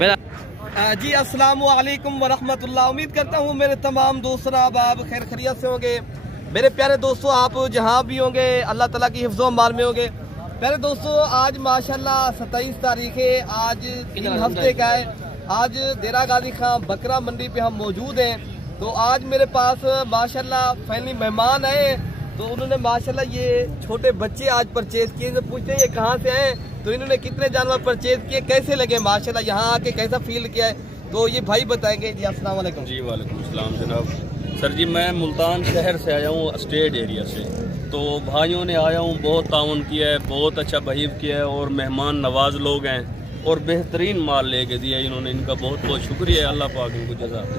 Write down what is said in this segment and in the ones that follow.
जी अस्सलाम वालेकुम वरहमतुल्लाह। उम्मीद करता हूँ मेरे तमाम दोस्त आप खैर खैरियत से होंगे। मेरे प्यारे दोस्तों, आप जहाँ भी होंगे अल्लाह ताला की हिफ्ज़ो अम्बार में होंगे। प्यारे दोस्तों, आज माशाल्लाह 27 तारीख है, आज 3 हफ्ते का है। आज देरा गाजी खां बकरा मंडी पे हम मौजूद हैं। तो आज मेरे पास माशाल्लाह फैमिली मेहमान आए, तो उन्होंने माशाल्लाह ये छोटे बच्चे आज परचेज किए। तो पूछते हैं ये कहाँ से आए, तो इन्होंने कितने जानवर परचेज किए, कैसे लगे माशाल्लाह, यहाँ आके कैसा फील किया है, तो ये भाई बताएंगे। जी अस्सलाम वालेकुम। जी वालेकुम सलाम जनाब। सर जी, मैं मुल्तान शहर से आया हूँ, स्टेट एरिया से। तो भाइयों ने आया हूँ, बहुत ताउन किया है, बहुत अच्छा बहीव किया है और मेहमान नवाज लोग हैं और बेहतरीन माल लेके दिया इन्होंने। इनका बहुत बहुत शुक्रिया है, अल्लाह पाक इनको जज़ा दे।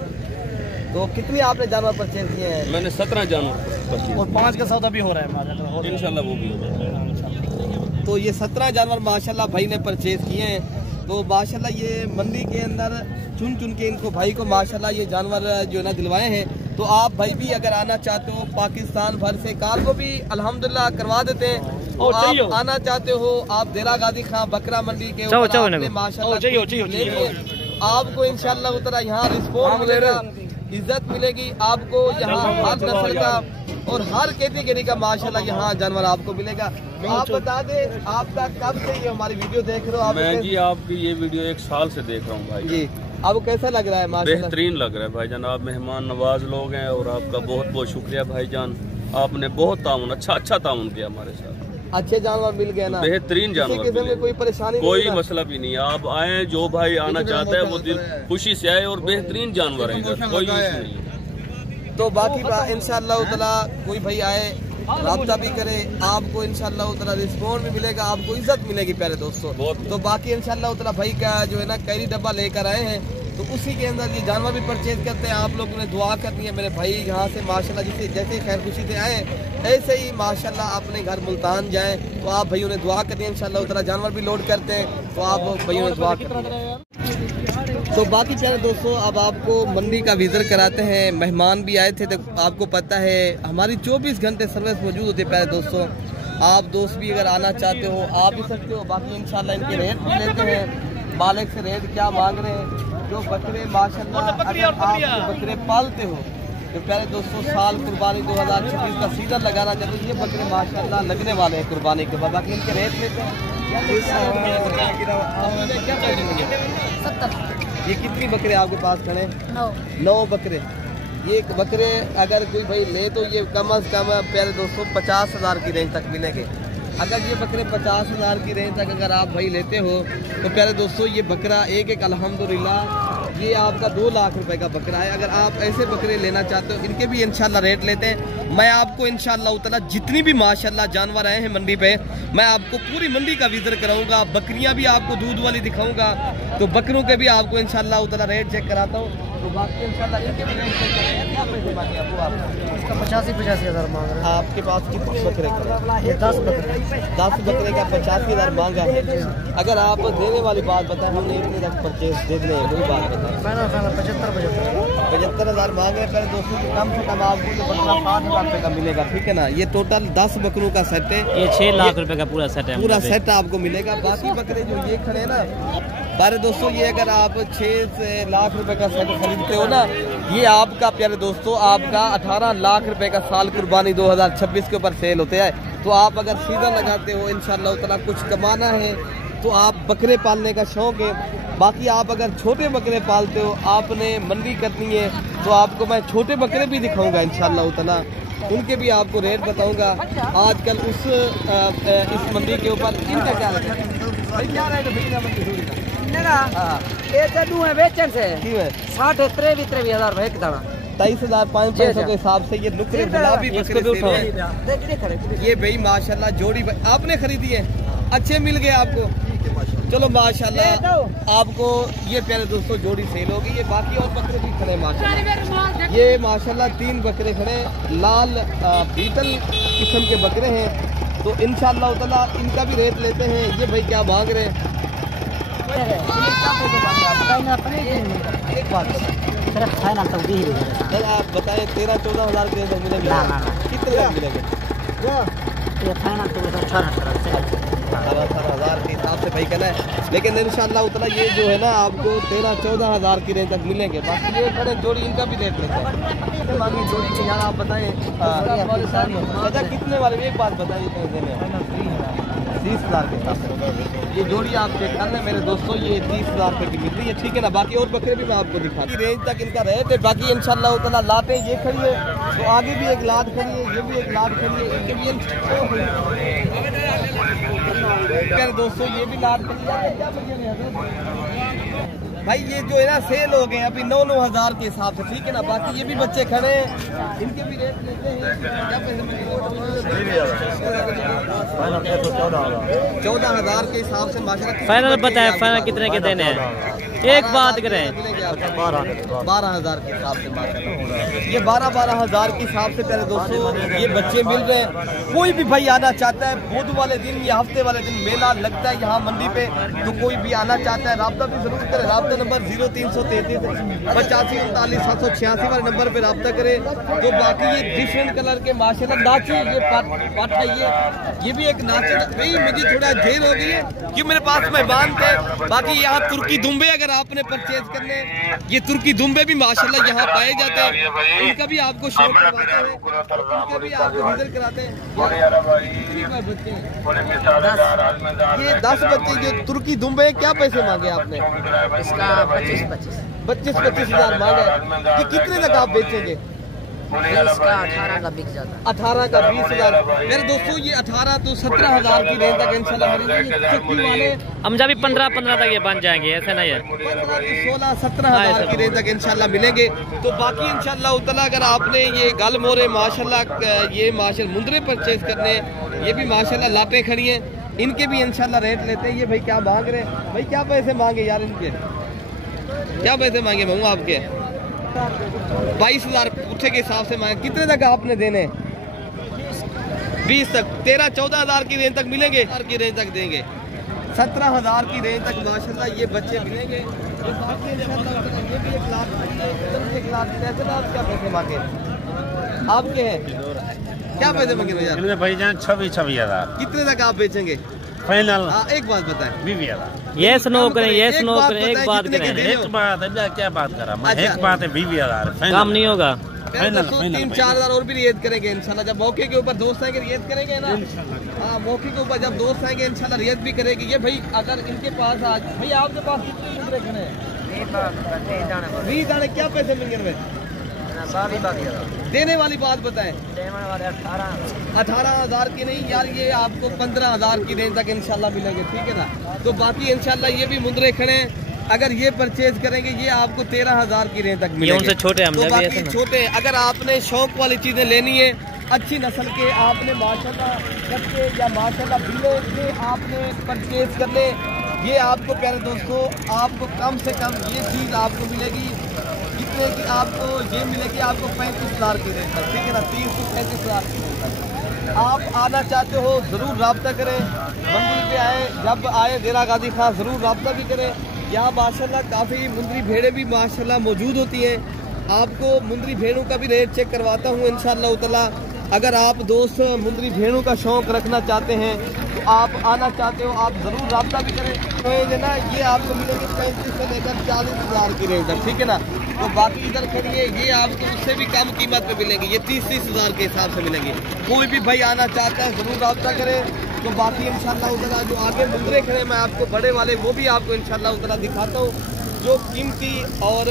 तो कितने आपने जानवर परचेज किए हैं? मैंने 17 जानवर परचेज और 5 का सौदा भी हो रहा है माशाल्लाह, इंशाल्लाह वो भी हो जाएगा। तो ये 17 जानवर माशाल्लाह भाई ने परचेज किए हैं। तो माशाल्लाह ये मंडी के अंदर चुन चुन के इनको भाई को माशाल्लाह ये जानवर जो है ना दिलवाए हैं। तो आप भाई भी अगर आना चाहते हो, पाकिस्तान भर से कार को भी अल्हम्दुलिल्लाह करवा देते हैं। और आप आना चाहते हो, आप देरा गाजी खां बकरा मंडी के माशाल्लाह आपको इंशाल्लाह उतना यहाँ रिस्पॉन्स मिलेगा, इज्जत मिलेगी आपको। यहाँ हर नस्ल का और हर कैटेगरी का माशाल्लाह यहाँ जानवर आपको मिलेगा। आप बता दें, आपका कब से ये हमारी वीडियो देख रहे हो आप? मैं जी आपकी ये वीडियो 1 साल से देख रहा हूँ भाई जी। आपको कैसा लग रहा है? माशाल्लाह बेहतरीन लग रहा है भाईजान। आप मेहमान नवाज लोग हैं और आपका बहुत बहुत शुक्रिया भाईजान। आपने बहुत ताउन अच्छा ताउन किया हमारे साथ। अच्छे जानवर मिल गए ना, बेहतरीन जानवर मिले, कोई परेशानी कोई मसला भी नहीं है। आप आए, जो भाई आना चाहता है वो दिल खुशी से आए और बेहतरीन जानवर है, कोई इशू नहीं है। तो बाकी इंशाअल्लाह ताला कोई भाई आए, राब्ता भी करे, आपको इंशाअल्लाह ताला रिस्पॉन्स भी मिलेगा, आपको इज्जत मिलेगी प्यारे दोस्तों। तो बाकी इंशाअल्लाह ताला भाई का जो है ना कैरी डब्बा लेकर आए हैं, तो उसी के अंदर ये जानवर भी परचेज करते हैं। आप लोगों ने दुआ करनी है मेरे भाई यहाँ से माशाल्लाह, जैसे खैर खुशी से आए ऐसे ही माशाल्लाह अपने घर मुल्तान जाएं। तो आप भाइयों ने दुआ करनी है, इंशाअल्लाह ताला जानवर भी लोड करते हैं, तो आप भाइयों ने दुआ करनी। तो बाकी प्यारे दोस्तों, अब आपको मंडी का विजिट कराते हैं। मेहमान भी आए थे, तो आपको पता है हमारी 24 घंटे सर्विस मौजूद होती है प्यारे दोस्तों। आप दोस्त भी अगर आना चाहते हो आ भी सकते हो। बाकी इंशाल्लाह इनके रेट भी लेते हैं, मालिक से रेट क्या मांग रहे हैं। जो बकरे माशाल्लाह अगर आप बकरे पालते हो तो प्यारे दोस्तों, साल कुर्बानी 2026 का सीजन लगाना चाहते हो, ये बकरे माशाल्लाह लगने वाले हैं कुर्बानी के बाद। बाकी इनके रेट लेते हैं। ये कितनी बकरे आपके पास खड़े? 9 बकरे। ये बकरे अगर कोई भाई ले तो ये कम अज कम प्यारे दोस्तों 50,000 की रेंज तक मिलेंगे। अगर ये बकरे 50,000 की रेंज तक अगर आप भाई लेते हो तो प्यारे दोस्तों ये बकरा एक अल्हम्दुलिल्लाह ये आपका 2 लाख रुपए का बकरा है। अगर आप ऐसे बकरे लेना चाहते हो, इनके भी इंशाल्लाह रेट लेते हैं। मैं आपको इंशाल्लाह ताला जितनी भी माशाल्लाह जानवर आए हैं मंडी पे, मैं आपको पूरी मंडी का विजिट कराऊंगा। बकरियां भी आपको दूध वाली दिखाऊंगा, तो बकरों के भी आपको इंशाल्लाह ताला रेट चेक कराता हूँ। तो बाकी इंशाल्लाह इनके भी रेट चेक करेंगे। क्या पैसे मांगे आपको? इसका 85 हज़ार मांग रहे हैं। आपके पास कितने बकरे का? 10 बकरे। 10 बकरे का 85,000 मांगा है। अगर आप देने वाली बात बताएं, हमने इतने तक परचेज दे दें, वही बात बताएं। 75,000 मांग रहे हैं दोस्तों। कम से कम आपको जो बकरा 60,000 रुपये का मिलेगा, ठीक है ना। ये टोटल 10 बकरों का सेट है। ये 6 लाख रुपए का पूरा सेट है, पूरा सेट आपको मिलेगा। बाकी बकरे जो ये खड़े ना प्यारे दोस्तों, ये अगर आप 6 लाख रुपए का सेट खरीदते हो ना, ये आपका प्यारे दोस्तों आपका 18 लाख रुपए का साल कुर्बानी 2026 के ऊपर सेल होते हैं। तो आप अगर सीजन लगाते हो, इंशाल्लाह ताला कुछ कमाना है तो आप बकरे पालने का शौक है। बाकी आप अगर छोटे बकरे पालते हो, आपने मंडी करनी है, तो आपको मैं छोटे बकरे भी दिखाऊंगा इंशाल्लाह ताला, उनके भी आपको रेट बताऊंगा। आजकल इस मंडी के ऊपर इनका क्या रेट है? क्या रेट है भैया मंडी का? ये जदू है बेचन से 60-63,000 एक दाना 23,500 के हिसाब से। ये नुकरे गुलाबी बकरे ये भाई माशाल्लाह जोड़ी आपने खरीदी है, अच्छे मिल गए आपको। चलो माशाल्लाह आपको ये प्यारे दोस्तों जोड़ी सेल होगी। ये बाकी और बकरे भी खड़े माशाल्लाह। ये माशाल्लाह 3 बकरे खड़े, लाल बीटल किस्म के बकरे हैं। तो इंशाल्लाह ताला इनका भी रेट लेते हैं। ये भाई क्या मांग रहे हैं? एक बात सिर्फ फाइनल तक दी ही सर, आप बताएं 13-14 हज़ार के अंदर मिलेगा? कितने का मिलेगा? ये फाइनल तो 18 18 हज़ार के हिसाब से भाई कहना है। लेकिन इंशाल्लाह उतना ये जो है ना आपको 13-14 हज़ार की रेंज तक मिलेंगे। बाकी ये खड़े जोड़ी इनका भी रेट लेते हैं। मांगी जोड़ी के यार आप बताएं अच्छा कितने वाले, एक बात बताइए कैसे में 30 हज़ार के हिसाब से ये जोड़ी आप चेक कर लें मेरे दोस्तों, ये 30 हज़ार रुपये की मिल रही है, ठीक है ना। बाकी और बकरे भी मैं आपको दिखा दूँ रेंज तक इनका रेट है। बाकी इंशाल्लाह उतना लाते ये खड़ी है, तो आगे भी एक लाट खड़ी है, ये भी एक लाट खड़ी है, इनके भी मेरे दोस्तों ये भी लाट खड़ी है भाई। ये जो है ना सेल हो गए अभी 9-9 हज़ार के हिसाब से, ठीक है ना। बाकी ये भी बच्चे खड़े हैं, इनके भी रेट लेते हैं। क्या पैसे 14 हज़ार के हिसाब से माशाल्लाह। फाइनल बताएं, फाइनल कितने के देने हैं? एक बात करें 12 हज़ार के हिसाब से माशाल्लाह। ये 12 हज़ार के हिसाब से तेरे दोस्तों ये बच्चे मिल रहे हैं। कोई भी भाई आना चाहता है, बुध वाले दिन या हफ्ते वाले दिन मेला लगता है यहाँ मंडी पे, तो कोई भी आना चाहता है राब्ता भी जरूर करें। राब्ता नंबर 0333 85 39 786 वाले नंबर पे राब्ता करें। तो बाकी ये डिफरेंट कलर के माशाल्लाह नाचे, ये पाठा ये भी एक नाच भाई। मुझे थोड़ा देर हो गई है कि मेरे पास मेहमान थे। बाकी यहाँ तुर्की दुम्बे अगर आपने परचेज करने, ये तुर्की दुम्बे भी माशाल्लाह यहाँ पाए जाते हैं। इनका भी आपको शौक करवाते हैं, इनका भी आपको विजिट कराते हैं। ये 10 बच्चे जो तुर्की दुम्बे, क्या पैसे मांगे आपने? इसका 25 हज़ार मांगे। कि कितने तक आप बेचेंगे? इसका 18 का बिक जाता है। 18 का 20 हज़ार। मेरे दोस्तों ये 18 तो 17 हज़ार की रेंज तक इंशाल्लाह वाले हम जब 15 तक ये बन जाएंगे, ऐसे नहीं है। 16-17 हज़ार की रेंज तक इंशाल्लाह मिलेंगे। तो बाकी इंशाल्लाह उतना अगर आपने ये गल मोरे माशाल्लाह ये माशाल्लाह मुंदरे परचेज करने, ये भी माशाल्लाह लाटे खड़ी हैं, इनके भी इंशाल्लाह रेट लेते हैं। ये भाई क्या मांग रहे हैं भाई? क्या पैसे मांगे यार इनके? क्या पैसे मांगे मांगू आपके? 22 हज़ार पुट्ठे के हिसाब से मांगे। कितने तक आपने देने? 20 तक। 13-14 हज़ार की रेंज तक मिलेंगे, की रेंज तक देंगे। 17 हज़ार की रेंज तक माशाल्लाह ये बच्चे मिलेंगे। ये भी 1 लाख, 1 लाख क्या पैसे मांगे आपके हैं? क्या पैसे मांगे भैया? भाई जान 26 हज़ार। कितने तक आप बेचेंगे फाइनल? हाँ एक बात बताएं। 20 हज़ार। ये सुनो करें, ये सुनो करें, एक बात करें। एक बात है, क्या बात करा मैं? एक बात है 20 हज़ार काम नहीं होगा। 3-4 हज़ार और भी रियायत करेंगे इंशाल्लाह। जब मौके के ऊपर दोस्त आएंगे रियायत करेंगे ना। हाँ मौके के ऊपर जब दोस्त आएंगे इंशाल्लाह रियायत भी करेंगे। ये भाई अगर इनके पास आज भाई आपके पास कितने मुंदरे खड़े हैं? 20 दाने। क्या पैसे मिलेंगे? देने वाली बात बताएं। 18 हज़ार की नहीं यार, ये आपको 15 हज़ार की रेंज तक इंशाल्लाह मिलेंगे, ठीक है ना। तो बाकी इंशाल्लाह ये भी मुंदरे खड़े हैं, अगर ये परचेज करेंगे ये आपको 13 हज़ार की रेंज तक मिलेंगे। उनसे छोटे हम तो बाकी छोटे, अगर आपने शौक वाली चीजें लेनी है अच्छी नस्ल के, आपने माशाल्लाह कच्चे या माशाल्लाह बिले के आपने परचेज करने, ये आपको प्यारे दोस्तों आपको कम से कम ये चीज़ आपको मिलेगी जितने की आपको ये मिलेगी आपको 35 हज़ार की रेंज तक, ठीक है ना। 30 से 35 हज़ार की रेंज तक आप आना चाहते हो ज़रूर रब्ता करें, मंडी पे आए, जब आए डेरा गाजी खां ज़रूर रब्ता भी करें। यहाँ माशाल्लाह काफ़ी मुंदरी भेड़ें भी माशाल्लाह मौजूद होती हैं। आपको मुंदरी भेड़ों का भी रेट चेक करवाता हूँ इंशाअल्लाह ताला। अगर आप दोस्त मुंदरी भेड़ों का शौक़ रखना चाहते हैं तो आप आना चाहते हो आप ज़रूर रब्ता भी करें। तो ये ना ये आपको मिलेंगे 35 से लेकर 40 हज़ार की रेंज तक, ठीक है ना। तो बाकी इधर खड़िए ये आपको उससे भी कम कीमत पे मिलेंगे, ये 30-30 हज़ार के हिसाब से मिलेंगे। कोई भी भाई आना चाहता है ज़रूर रब्ता करें। तो बाकी इंशाल्लाह उधर जो आगे मुंदरे खड़े मैं आपको बड़े वाले वो भी आपको इंशाल्लाह उधर दिखाता हूँ, जो कीमती और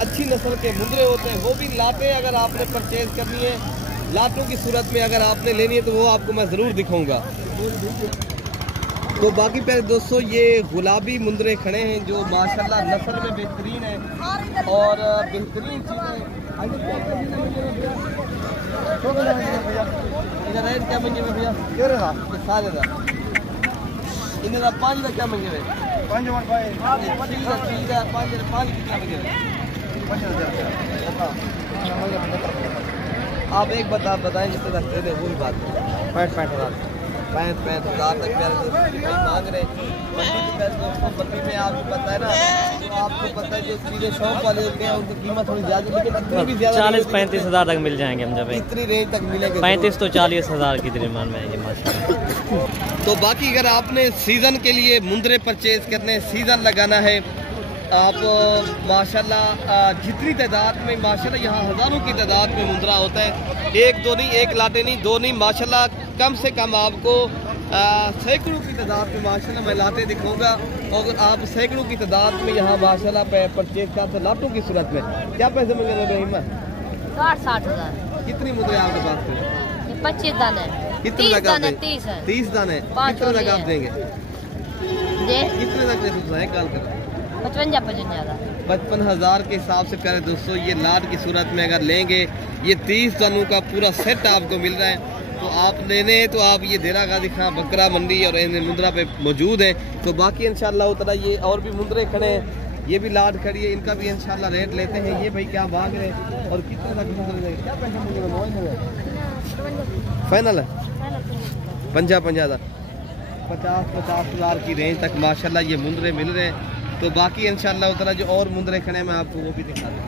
अच्छी नस्ल के मुंदरे होते हैं वो भी लाते हैं। अगर आपने परचेज करनी है लातों की सूरत में अगर आपने लेनी है तो वो आपको मैं ज़रूर दिखाऊंगा। तो बाकी प्यारे दोस्तों ये गुलाबी मुंदरे खड़े हैं जो माशाल्लाह नस्ल में बेहतरीन है और बेहतरीन चीज़ें। रेट क्या मंगे भैया? इन्हें 5 का क्या मंगे? 5 आप एक बताएं जितने तक दे दें, वो भी बात 65 हज़ार तक प्यारे दोस्तों मांग रहे मंडी में। आपको पता है ना, तो आपको पता है जो चीज़ें शौक वाले होते हैं उनकी कीमत थोड़ी ज़्यादा, लेकिन इतनी भी ज़्यादा 40-35 हज़ार तक मिल जाएंगे हम जब इतनी रेंज तक मिलेंगे। 35 तो 40 हज़ार की डिमांड में आएंगे माशाल्लाह। तो बाकी अगर आपने सीज़न के लिए मुंदरे परचेज करने, सीज़न लगाना है, आप माशाल्लाह जितनी तादाद में माशाल्लाह यहाँ हज़ारों की तादाद में मुंदरा होता है, एक दो नहीं, एक लाटे नहीं, दो नहीं, माशाल्लाह कम से कम आपको सैकड़ों की तादाद में माशाल्लाह मैं लाटे दिखाऊंगा। और अगर आप सैकड़ों की तादाद में यहाँ माशाल्लाह परचेज करते लाटों की सूरत में, क्या पैसे मिल रहे हैं? 60 हज़ार। कितनी मुद्रे आपके पास? 25 दाने। कितने लगा? 30 दाने। कितने लगा आप देंगे? कितने तक है कॉल कर? 55,000 के हिसाब से प्यारे दोस्तों, ये लाट की सूरत में अगर लेंगे, ये 30 दानों का पूरा सेट आपको मिल रहा है। तो आप लेने तो आप ये देरा गाजी खां बकरा मंडी और मुंद्रा पे मौजूद है। तो बाकी इंशाल्लाह ताला ये और भी मुंदरे खड़े हैं, ये भी लाट खड़ी है, इनका भी इंशाल्लाह रेट लेते हैं। ये भाई क्या भाग रहे हैं और कितने तक क्या पैसे मिल रहे हैं? फाइनल है 50,000 50,000 की रेंज तक माशाल्लाह ये मुंदरे मिल रहे हैं। तो बाकी इंशाल्लाह ताला जो और मुंदरे खड़े हैं मैं आपको वो भी दिखा दूँ।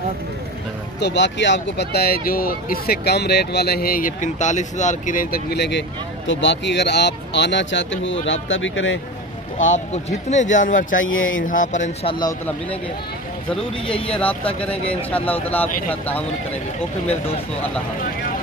तो बाकी आपको पता है जो इससे कम रेट वाले हैं ये 45,000 की रेंज तक मिलेंगे। तो बाकी अगर आप आना चाहते हो रब्ता भी करें, तो आपको जितने जानवर चाहिए यहाँ पर इंशाल्लाह ताला मिलेंगे। ज़रूरी यही है रब्ता करेंगे, इंशाल्लाह ताला आपके साथ ताउन करेंगे। ओके मेरे दोस्तों, अल्लाह हाफ़िज़।